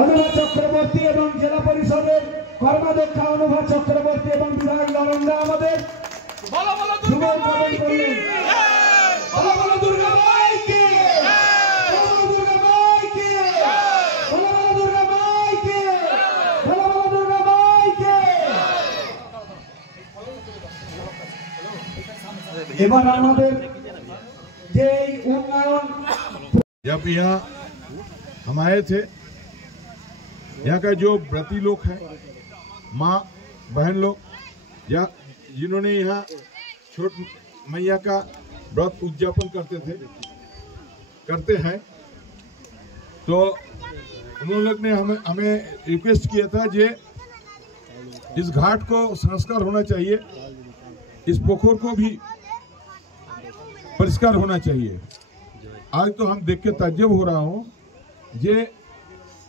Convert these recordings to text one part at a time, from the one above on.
অনুভা চক্রবর্তী এবং জেলা পরিষদের কর্মাধ্যক্ষ অনুভা চক্রবর্তী এবং বিধায়ক নরেন্দ্র আমাদের শুভ উদ্বোধন করলেন। এবার আমাদের যে উন্নয়ন जब यहाँ हम आए थे, यहाँ का जो व्रती लोग हैं, माँ बहन लोग या जिन्होंने यहाँ छोट मैया का व्रत उद्यापन करते हैं, तो उन लोग ने हमें रिक्वेस्ट किया था जे इस घाट को संस्कार होना चाहिए, इस पोखर को भी परिष्कार होना चाहिए। आज तो हम देख के ताज्जुब हो रहा हूँ, ये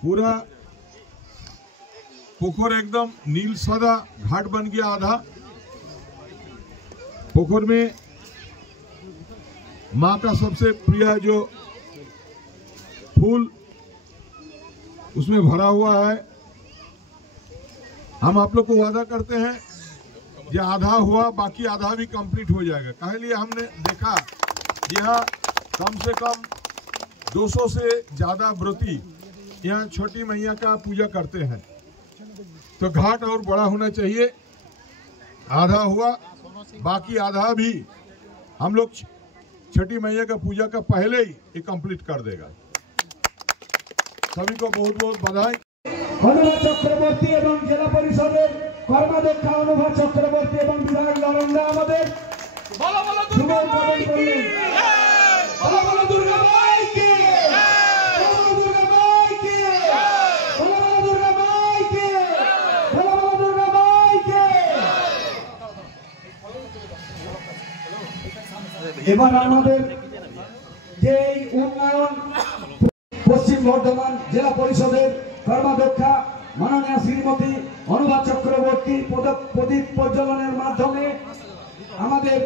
पूरा पोखर एकदम नील सादा घाट बन गया। आधा पोखर में माँ का सबसे प्रिय जो फूल उसमें भरा हुआ है। हम आप लोग को वादा करते हैं ये आधा हुआ, बाकी आधा भी कंप्लीट हो जाएगा। काहे लिए हमने देखा यहाँ कम से कम 200 से ज्यादा व्रती यहाँ छोटी मैया का पूजा करते हैं, तो घाट और बड़ा होना चाहिए। आधा हुआ, बाकी आधा भी हम लोग छोटी मैया का पूजा का पहले ही ये कंप्लीट कर देगा। सभी को बहुत बहुत बधाई। অনুভা চক্রবর্তী এবং জেলা পরিষদের কর্মাধ্যক্ষ অনুভা চক্রবর্তী এবং বিধায়ক নরেন্দ্র আমাদের শুভ উদ্বোধন করলেন। এবার আমাদের যে উন্নয়ন পশ্চিম বর্ধমান জেলা পরিষদের কর্মাধ্যক্ষা মাননীয় শ্রীমতী অনুভা চক্রবর্তী প্রদীপ প্রজ্বলনের মাধ্যমে আমাদের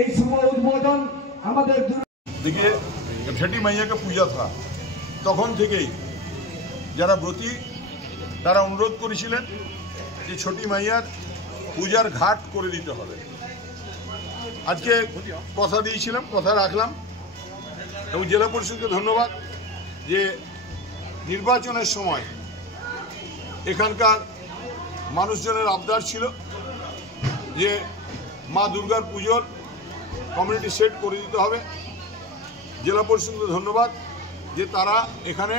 এই শুভ উদ্বোধন আমাদের। देखिए, जब छठी मैया का पूजा था তখন থেকেই যারা ব্রতী তারা অনুরোধ করেছিলেন যে ছোটি মাইয়ার পূজার ঘাট করে দিতে হবে। আজকে কথা দিয়েছিলাম, কথা রাখলাম এবং জেলা পরিষদকে ধন্যবাদ যে নির্বাচনের সময় এখানকার মানুষজনের আবদার ছিল যে মা দুর্গার পুজোর কমিউনিটি সেট করে দিতে হবে। জেলা পরিষদকে ধন্যবাদ যে তারা এখানে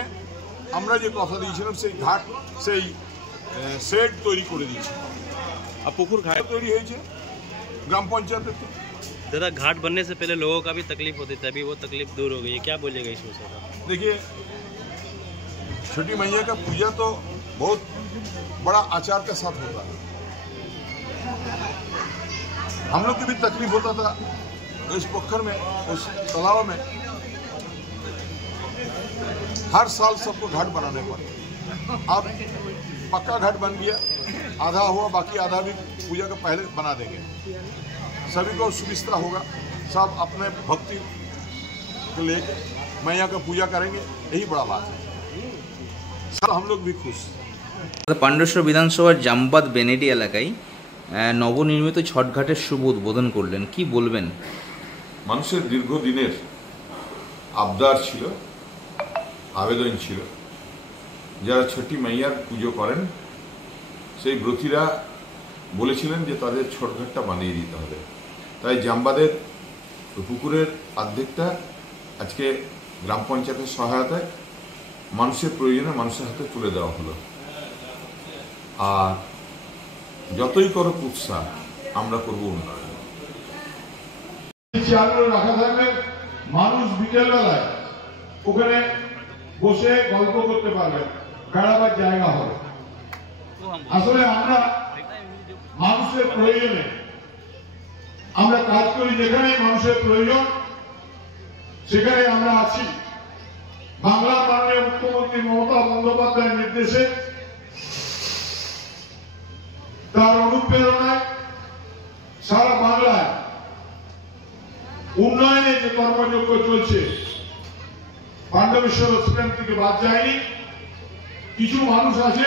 আমরা যে কথা দিয়েছিলাম সেই ঘাট সেই সেট তৈরি করে দিয়েছে। अब पुकुर घाट তৈরি হয়েছে গ্রাম পঞ্চায়েতের। दादा, घाट बनने से पहले लोगों का भी तकलीफ होती थी, अभी वो तकलीफ दूर हो गई है, क्या बोलिएगा इस विषय पर? देखिए, छोटी मैया का पूजा तो बहुत बड़ा आचार के साथ होता है। हम लोग को भी तकलीफ होता था इस पोखर में, उस तालाब में हर साल सबको घाट बनाने पड़े। अब पक्का घाट बन गया, आधा हुआ, बाकी आधा भी पूजा का पहले बना देंगे। सभी को सुविधा होगा, सब अपने भक्ति को लेकर मैया का पूजा करेंगे, यही बड़ा बात है। सब हम लोग भी खुश। পাণ্ডবেশ্বর বিধানসভার জামবাদ বেনেডি এলাকায় নবনির্মিত ছটঘাটের শুভ উদ্বোধন করলেন, কি বলবেন? মানুষের দীর্ঘদিনের আবদার ছিল, আবেদন ছিল, যারা ছটি মাইয়ার পুজো করেন সেই ব্রতীরা বলেছিলেন যে তাদের ছটঘাটটা বানিয়ে দিতে হবে। তাই জামবাদের পুকুরের অর্ধেকটা আজকে গ্রাম পঞ্চায়েতের সহায়তায় মানুষের প্রয়োজনে মানুষের হাতে তুলে দেওয়া হলো। আর যতই করো উৎসাহ, আমরা করবো উন্নয়ন। রাখা থাকবে, মানুষ বিকেলবেলায় ওখানে বসে গল্প করতে পারবে, বেড়াবার জায়গা হবে। আসলে আমরা মানুষের প্রয়োজনে আমরা কাজ করি, যেখানে মানুষের প্রয়োজন সেখানে আমরা আছি। বাংলার মাননীয় মুখ্যমন্ত্রী মমতা বন্দ্যোপাধ্যায়ের নির্দেশে, তার অনুপ্রেরণায় সারা বাংলায় উন্নয়নে যে কর্মযজ্ঞ চলছে, পাণ্ডবেশ্বর স্টেডিয়াম থেকে বাদ যায়নি। কিছু মানুষ আছে